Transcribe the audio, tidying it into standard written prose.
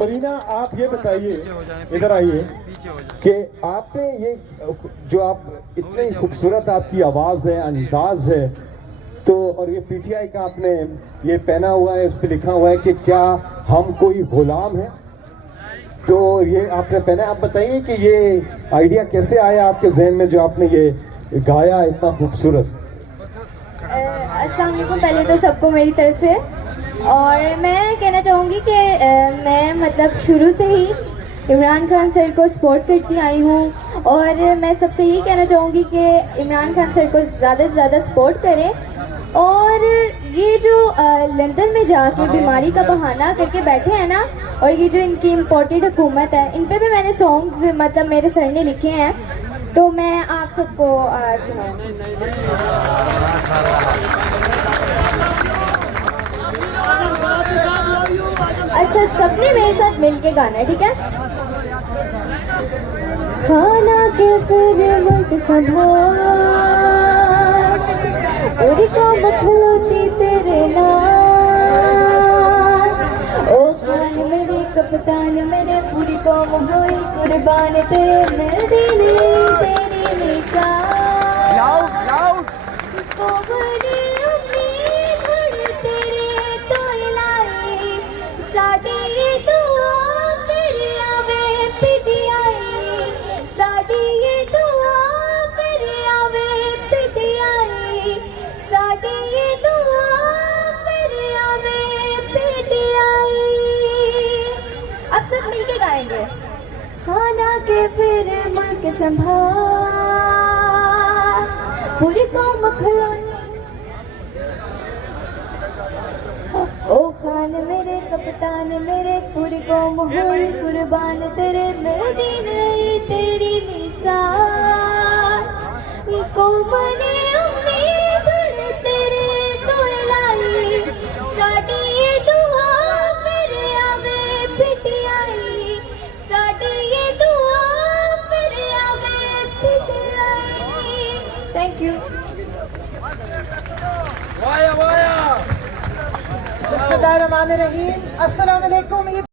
मरीना आप ये बताइए, इधर आइए, कि आपने ये जो आप इतनी खूबसूरत आपकी आवाज़ है, अंदाज है, तो और ये पीटीआई का आपने ये पहना हुआ है, इस पे लिखा हुआ है कि क्या हम कोई गुलाम है, तो ये आपने पहना। आप बताइए कि ये आइडिया कैसे आया आपके जहन में जो आपने ये गाया इतना खूबसूरत। अस्सलाम वालेकुम, पहले तो सबको मेरी तरफ से, और मैं कहना चाहूँगी कि मैं मतलब शुरू से ही इमरान खान सर को सपोर्ट करती आई हूँ, और मैं सबसे यही कहना चाहूँगी कि इमरान खान सर को ज़्यादा से ज़्यादा सपोर्ट करें। और ये जो लंदन में जाके बीमारी का बहाना करके बैठे हैं ना, और ये जो इनकी इम्पोर्टेड हुकूमत है, इन पे भी मैंने सॉन्ग्स मतलब मेरे सर ने लिखे हैं, तो मैं आप सबको सुनाऊँ। अच्छा, सबने मेरे साथ मिलके गाना है, ठीक है? खाना के फिर मुल्क संभाल, पूरी कौम खलोती तेरे नाल, ओ खान मेरे कप्तान मेरे, पूरी कौम होई कुर्बान तेरे, मदीने तेरी मिसाल। कोमनी उम्मीद हड़ तेरे तो इलाही, साडी ये दुआ फिर आवे पिटियाई, साडी ये दुआ फिर आवे पिटियाई, साडी ये दुआ फिर आवे पिटियाई। अब सब मिलके गाएंगे। खाना के फिर मुल्क संभाल, पूरी कौम खलोनी, ओ खान मेरे कप्तान मेरे, पूरी कौम हुई कुर्बान तेरे, मदीने तेरी मिसाल। कौम ने उम्मीद तेरे तो लाई, साडी ये दुआ फिर आवे पिटियाई, साडी ये दुआ फिर आवे पिटियाई। Thank you. बिस्मिल्लाहिर्रहमानिर्रहीम। अस्सलाम वालेकुम।